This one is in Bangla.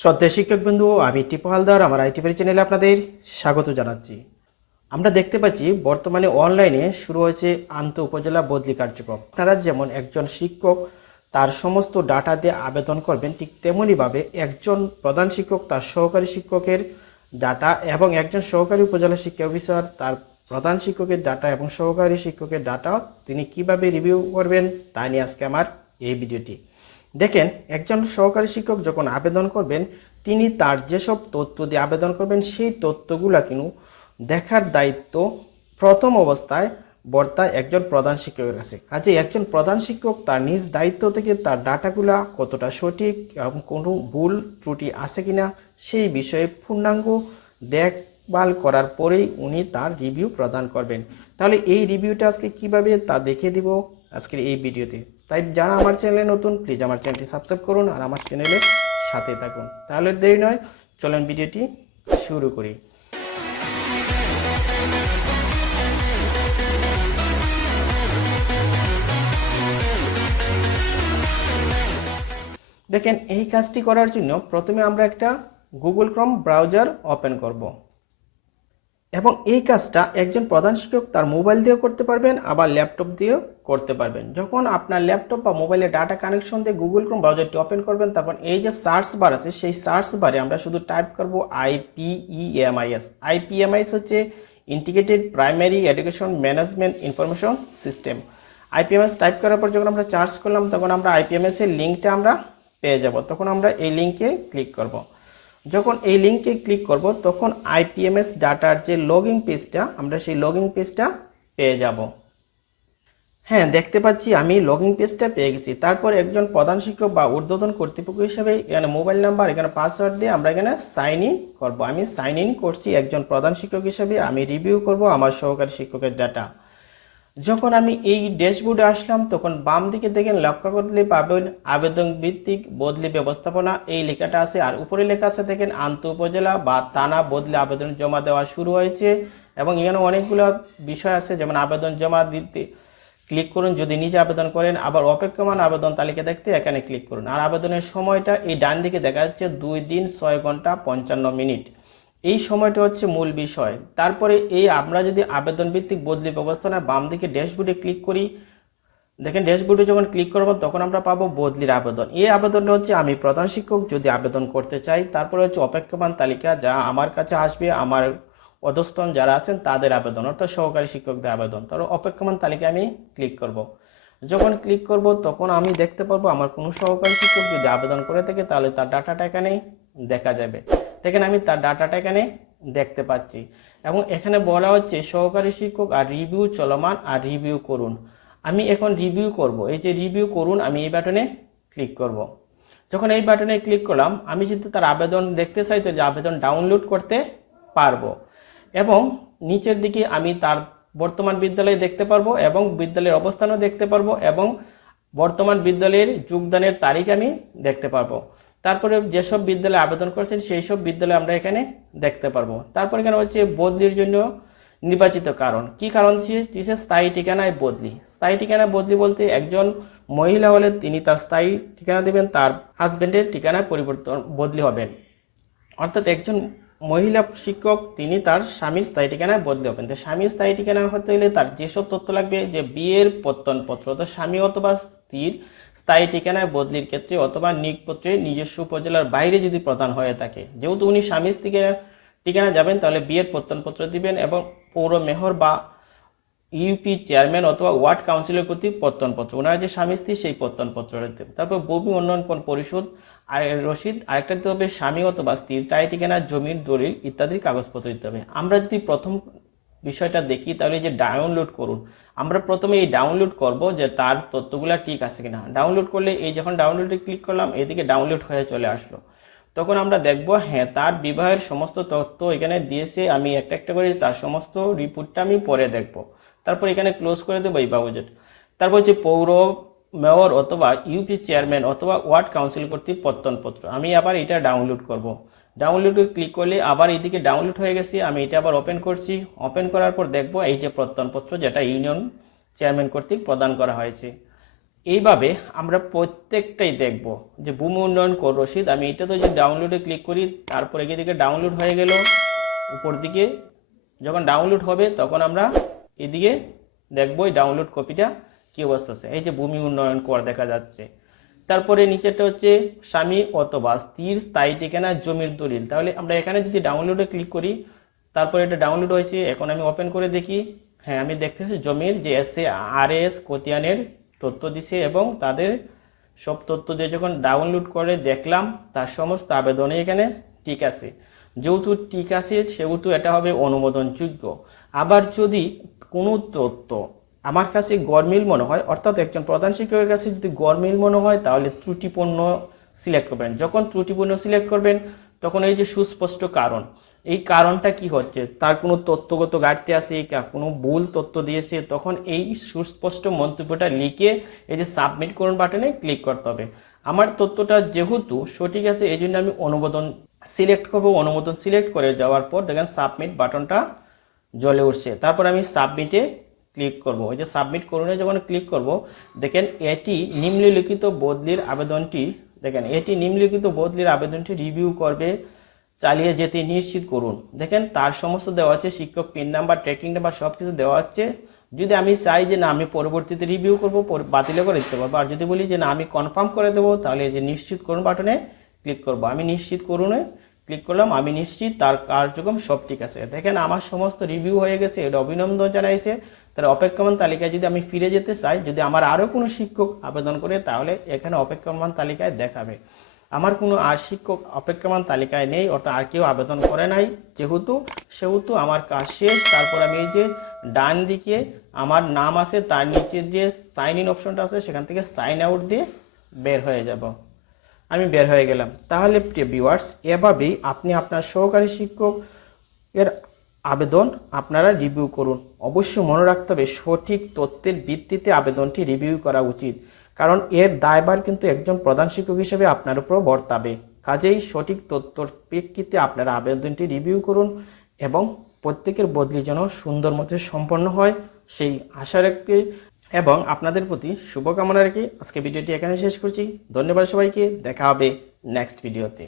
শ্রদ্ধা শিক্ষক বন্ধু আমি টিপু হালদার, আমার আইটিভি চ্যানেলে আপনাদের স্বাগত জানাচ্ছি। আমরা দেখতে পাচ্ছি বর্তমানে অনলাইনে শুরু হয়েছে আন্ত উপজেলা বদলি কার্যক্রম। আপনারা যেমন একজন শিক্ষক, তার সমস্ত ডাটা দিয়ে আবেদন করবেন, ঠিক তেমনইভাবে একজন প্রধান শিক্ষক, তার সহকারী শিক্ষকের ডাটা এবং একজন সহকারী উপজেলা শিক্ষা অফিসার, তার প্রধান শিক্ষকের ডাটা এবং সহকারী শিক্ষকের ডাটা তিনি কীভাবে রিভিউ করবেন তা নিয়ে আজকে আমার এই ভিডিওটি। দেখেন, একজন সহকারী শিক্ষক যখন আবেদন করবেন, তিনি তার যেসব তথ্য দিয়ে আবেদন করবেন, সেই তথ্যগুলা কিন্তু দেখার দায়িত্ব প্রথম অবস্থায় বর্তায় একজন প্রধান শিক্ষকের কাছে। কাজে একজন প্রধান শিক্ষক তার নিজ দায়িত্ব থেকে তার ডাটাগুলা কতটা সঠিক এবং কোনো ভুল ত্রুটি আছে কিনা, সেই বিষয়ে পূর্ণাঙ্গ দেখভাল করার পরেই উনি তার রিভিউ প্রদান করবেন। তাহলে এই রিভিউটা আজকে কীভাবে তা দেখে দিব আজকের এই ভিডিওতে? তাই যারা আমার চ্যানেলে নতুন প্লিজ আমার চ্যানেলটি সাবস্ক্রাইব করুন আর আমার চ্যানেলের সাথে থাকুন। তাহলে দেরি নয়, চলেন ভিডিওটি শুরু করি। দেখেন, এই কাজটি করার জন্য প্রথমে আমরা একটা গুগল ক্রম ব্রাউজার ওপেন করব। এবং এই কাজটা একজন প্রধান শিক্ষক তার মোবাইল দিয়েও করতে পারবেন, আবার ল্যাপটপ দিয়েও করতে পারবেন। যখন আপনার ল্যাপটপ বা মোবাইলে ডাটা কানেকশন দিয়ে গুগল ক্রোম ব্রাউজারটি ওপেন করবেন তখন এই যে সার্চ বার আছে, সেই সার্চ বারে আমরা শুধু টাইপ করব আইপিইএমআইএস আইপিএমআইএস হচ্ছে integrated primary education management information system IPMS type করার পর যখন আমরা চার্জ করলাম, তখন আমরা আইপিএমএস এর লিঙ্কটা আমরা পেয়ে যাব। তখন আমরা এই লিঙ্কে ক্লিক করব। যখন এই লিঙ্কে ক্লিক করব, তখন আইপিএমএস ডাটার যে লগইন পেজটা, আমরা সেই লগইন পেজটা পেয়ে যাব। হ্যাঁ দেখতে পাচ্ছি আমি লগইন পেজটা পেয়ে গেছি। তারপর একজন প্রধান শিক্ষক বা ঊর্ধ্বতন কর্তৃপক্ষ হিসেবে এখানে মোবাইল নাম্বার, এখানে পাসওয়ার্ড দিয়ে আমরা এখানে সাইন ইন করব। আমি সাইন ইন করছি একজন প্রধান শিক্ষক হিসেবে। আমি রিভিউ করব আমার সহকারী শিক্ষকের ডাটা যখন আমি এই ড্যাশবোর্ডে আসলাম, তখন বাম দিকে দেখেন লক্ষ্য করলে পাবেন আবেদন ভিত্তিক বদলি ব্যবস্থাপনা। এই লেখাটা আছে, আর উপরে লেখা আছে দেখেন আন্ত উপজেলা বা থানা বদলি আবেদন জমা দেওয়া শুরু হয়েছে। এবং এখানে অনেকগুলো বিষয় আছে, যেমন আবেদন জমা দিতে ক্লিক করুন, যদি নিজে আবেদন করেন। আবার অপেক্ষমান আবেদন তালিকা দেখতে এখানে ক্লিক করুন। আর আবেদনের সময়টা এই ডান দিকে দেখা যাচ্ছে, দুই দিন ছয় ঘণ্টা পঞ্চান্ন মিনিট। এই সময়টা হচ্ছে মূল বিষয়। তারপরে এই আমরা যদি আবেদন ভিত্তিক বদলি ব্যবস্থানা বাম দিকে ড্যাশবোর্ডে ক্লিক করি, দেখেন ড্যাশবোর্ডে যখন ক্লিক করব তখন আমরা পাবো বদলির আবেদন। এই আবেদনটা হচ্ছে আমি প্রধান শিক্ষক যদি আবেদন করতে চাই, তারপরে হচ্ছে অপেক্ষমান তালিকা যা আমার কাছে আসবে, আমার অধস্তন যারা আছেন তাদের আবেদন, অর্থাৎ সহকারী শিক্ষকদের আবেদন। তার অপেক্ষমান তালিকা আমি ক্লিক করব। যখন ক্লিক করব তখন আমি দেখতে পারব আমার কোনো সহকারী শিক্ষক যদি আবেদন করে থাকে তাহলে তার ডাটাটা এখানে দেখা যাবে। দেখেন আমি তার ডাটাটা এখানে দেখতে পাচ্ছি। এবং এখানে বলা হচ্ছে সহকারী শিক্ষক আর রিভিউ চলমান আর রিভিউ করুন। আমি এখন রিভিউ করব। এই যে রিভিউ করুন, আমি এই বাটনে ক্লিক করব। যখন এই বাটনে ক্লিক করলাম, আমি যদি তার আবেদন দেখতে চাই, তো যে আবেদন ডাউনলোড করতে পারব। এবং নিচের দিকে আমি তার বর্তমান বিদ্যালয়ে দেখতে পারব এবং বিদ্যালয়ের অবস্থানও দেখতে পারব এবং বর্তমান বিদ্যালয়ের যোগদানের তারিখ আমি দেখতে পারব। তারপরে যেসব বিদ্যালয়ে আবেদন করছেন সেই সব বিদ্যালয় আমরা এখানে দেখতে পারব। তারপর এখানে হচ্ছে বদলির জন্য নির্বাচিত কারণ। কি কারণ দিচ্ছে স্থায়ী ঠিকানায় বদলি। স্থায়ী ঠিকানায় বদলি বলতে একজন মহিলা হলে তিনি তার স্থায়ী ঠিকানা দেবেন, তার হাজবেন্ডের ঠিকানায় পরিবর্তন, বদলি হবেন। অর্থাৎ একজন মহিলা শিক্ষক, তিনি তার স্বামীর স্থায়ী ঠিকানায় বদলি হবেন। তো স্বামীর স্থায়ী ঠিকানা হতে হলে তার যেসব তথ্য লাগবে, যে বিয়ের প্রত্যনপত্র, অর্থাৎ স্বামী অথবা স্ত্রীর স্থায়ী ঠিকানায় বদলির ক্ষেত্রে অথবা নিয়োগপত্রে নিজস্ব উপজেলার বাইরে যদি প্রদান হয়ে থাকে। যেহেতু উনি স্বামী স্ত্রীকে ঠিকানা যাবেন, তাহলে বিয়ের প্রত্যনপত্র দিবেন এবং পৌর মেহর বা ইউপি চেয়ারম্যান অথবা ওয়ার্ড কাউন্সিলর কর্তৃক প্রত্যনপত্র ওনারা যে স্বামী স্ত্রী সেই প্রত্যনপত্র দেবেন তারপর ভূমি উন্নয়ন কোন পরিষদ আর রসিদ আরেকটা দিতে হবে স্বামী অথবা স্ত্রীর টাই ঠিকানা জমির দলিল ইত্যাদির কাগজপত্র দিতে হবে। আমরা যদি প্রথম বিষয়টা দেখি, তাহলে যে ডাউনলোড করুন। আমরা প্রথমে এই ডাউনলোড করব যে তার তথ্যগুলো ঠিক আছে কিনা। ডাউনলোড করলে এই যখন ডাউনলোডে ক্লিক করলাম, এদিকে ডাউনলোড হয়ে চলে আসলো। তখন আমরা দেখব হ্যাঁ তার বিবাহের সমস্ত তথ্য এখানে দিয়েছে, আমি একটা একটা করে তার সমস্ত রিপোর্টটা আমি পরে দেখব। তারপর এখানে ক্লোজ করে দেবো এই বাবুজেট তারপর হচ্ছে পৌর মেয়র অথবা ইউপি চেয়ারম্যান অথবা ওয়ার্ড কাউন্সিল কর্তৃক প্রত্যনপত্র আমি আবার এটা ডাউনলোড করব। ডাউনলোডে ক্লিক করলে আবার এইদিকে ডাউনলোড হয়ে গেছে, আমি এটা আবার ওপেন করছি। ওপেন করার পর দেখব এই যে প্রত্যনপত্র যেটা ইউনিয়ন চেয়ারম্যান কর্তৃক প্রদান করা হয়েছে। এইভাবে আমরা প্রত্যেকটাই দেখব যে ভূমি উন্নয়ন কর রসিদ, আমি এটা তো যে ডাউনলোডে ক্লিক করি, তারপরে গিয়ে দিকে ডাউনলোড হয়ে গেল, উপর দিকে যখন ডাউনলোড হবে তখন আমরা এদিকে দেখব এই ডাউনলোড কপিটা কী অবস্থা আছে এই যে ভূমি উন্নয়ন কর দেখা যাচ্ছে। তারপরে নিচেটা হচ্ছে স্বামী অথবা স্থির স্থায়ী ঠিকানা জমির দলিল। তাহলে আমরা এখানে যদি ডাউনলোডে ক্লিক করি, তারপরে এটা ডাউনলোড হয়েছে, এখন আমি ওপেন করে দেখি। হ্যাঁ আমি দেখতে পাচ্ছি জমির যে এস এ আর এস কোতিয়ানের তথ্য দিছে এবং তাদের সব তথ্য দিয়ে যখন ডাউনলোড করে দেখলাম, তার সমস্ত আবেদনে এখানে ঠিক আছে। যেহেতু ঠিক আছে, সেহেতু এটা হবে অনুমোদনযোগ্য। আবার যদি কোনো তথ্য আমার কাছে গরমিল মনে হয়, অর্থাৎ একজন প্রধান শিক্ষকের কাছে যদি গরমিল মনে হয়, তাহলে ত্রুটিপূর্ণ সিলেক্ট করবেন। যখন ত্রুটিপূর্ণ সিলেক্ট করবেন, তখন এই যে সুস্পষ্ট কারণ, এই কারণটা কি হচ্ছে? তার কোনো তথ্যগত ঘাটতি আছে, কা- কোনো ভুল তথ্য দিয়েছে, তখন এই সুস্পষ্ট মন্তব্যটা লিখে এই যে সাবমিট করুন বাটনে ক্লিক করতে হবে। আমার তথ্যটা যেহেতু সঠিক আছে এই জন্য আমি অনুমোদন সিলেক্ট করব। অনুমোদন সিলেক্ট করে যাওয়ার পর দেখেন সাবমিট বাটনটা জ্বলে উঠছে। তারপর আমি সাবমিটে ক্লিক করব। ওই যে সাবমিট করুনে যখন ক্লিক করব, দেখেন এটি নিম্নলিখিত বদলির আবেদনটি, দেখেন এটি নিম্নলিখিত বদলির আবেদনটি রিভিউ করবে, চালিয়ে যেতে নিশ্চিত করুন। দেখেন তার সমস্ত দেওয়া আছে, শিক্ষক পিন নাম্বার ট্র্যাকিং নাম্বার সব কিছু দেওয়া আছে। যদি আমি চাই যে না, আমি পরবর্তীতে রিভিউ করব বাতিলও করে দিতে পারব। আর যদি বলি যে না, আমি কনফার্ম করে দেবো, তাহলে যে নিশ্চিত করুন বাটনে ক্লিক করব। আমি নিশ্চিত করুনে ক্লিক করলাম, আমি নিশ্চিত, তার কার্যক্রম সব ঠিক আছে। দেখেন আমার সমস্ত রিভিউ হয়ে গেছে, এটা অভিনন্দন জানাইছে। তার অপেক্ষমান তালিকায় যদি আমি ফিরে যেতে চাই, যদি আমার আরও কোনো শিক্ষক আবেদন করে, তাহলে এখানে অপেক্ষমান তালিকায় দেখাবে। আমার কোনো আর শিক্ষক অপেক্ষমান তালিকায় নেই, অর্থাৎ আর কেউ আবেদন করে নাই। যেহেতু, সেহেতু আমার কাজ শেষ, তারপর আমি যে ডান দিকে আমার নাম আছে, তার নিচের যে সাইন ইন অপশনটা আছে, সেখান থেকে সাইন আউট দিয়ে বের হয়ে যাব। আমি বের হয়ে গেলাম। তাহলে প্রিয় ভিউয়ার্স এভাবেই আপনি আপনার সহকারী শিক্ষক এর আবেদন আপনারা রিভিউ করুন। অবশ্যই মনে রাখতে হবে, সঠিক তথ্যের ভিত্তিতে আবেদনটি রিভিউ করা উচিত। কারণ এর দায়ভার কিন্তু একজন প্রধান শিক্ষক হিসেবে আপনার উপর বর্তাবে। কাজেই সঠিক তথ্যর প্রেক্ষিতে আপনারা আবেদনটি রিভিউ করুন এবং প্রত্যেকের বদলি যেন সুন্দর মতো সম্পন্ন হয়, সেই আশা রাখতে এবং আপনাদের প্রতি শুভকামনা রেখে আজকে ভিডিওটি এখানে শেষ করছি। ধন্যবাদ সবাইকে, দেখা হবে নেক্সট ভিডিওতে